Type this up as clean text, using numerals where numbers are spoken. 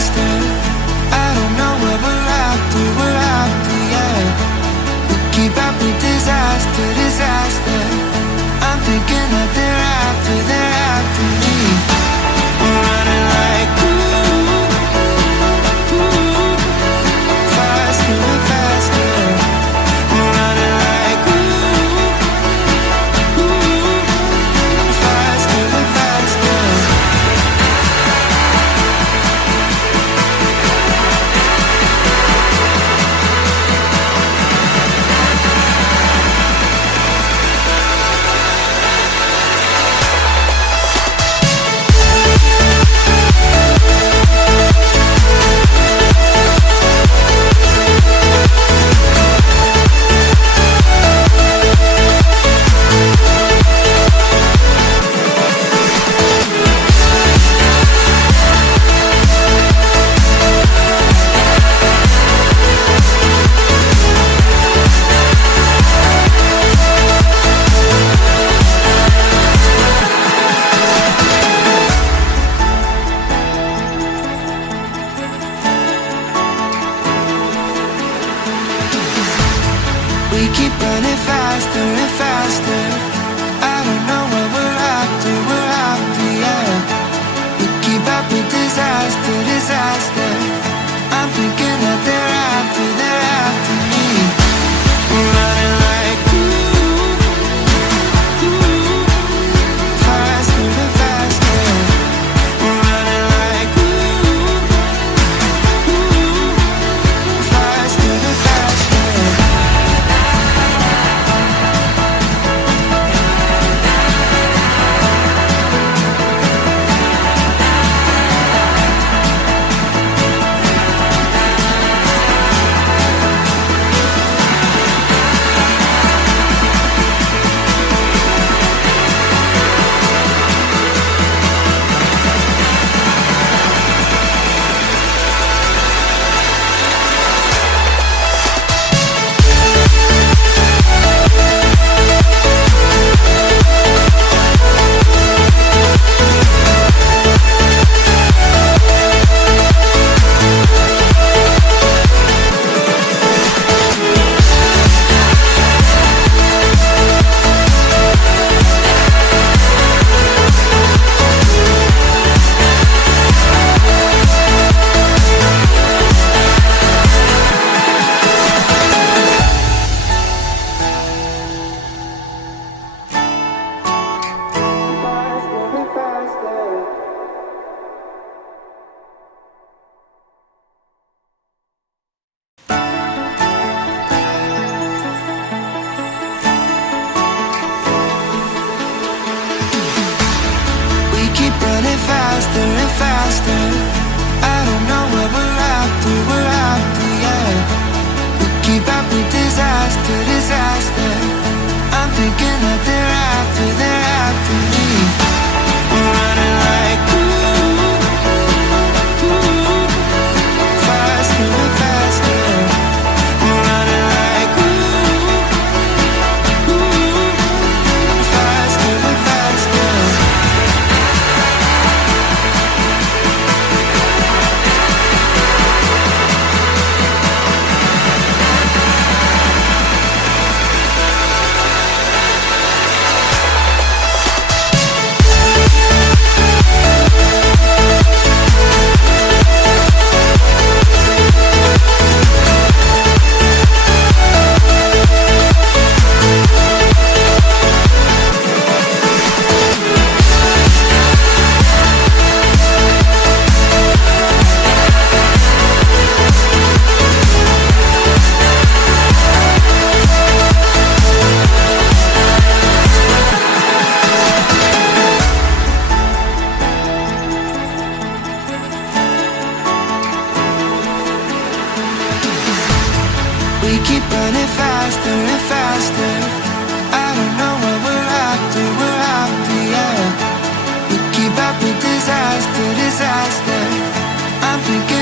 faster. I don't know where we're after, yeah. We keep up with disaster, disaster. I'm thinking that they're after me. We're running like faster and faster. We're running like faster and faster. We keep running faster and faster. I don't know where we're after, yeah. We keep up with disaster, disaster. I'm thinking that they're after me. We're running like faster and faster. We're running like faster and faster. Keep running faster and faster. I don't know where we're after, yeah. We keep up with disaster, disaster. I'm thinking that they're after me. We're running like faster and faster. We're running like faster and faster. We keep running faster and faster. I don't know where we're after, yeah. We keep up with disaster, disaster. I'm thinking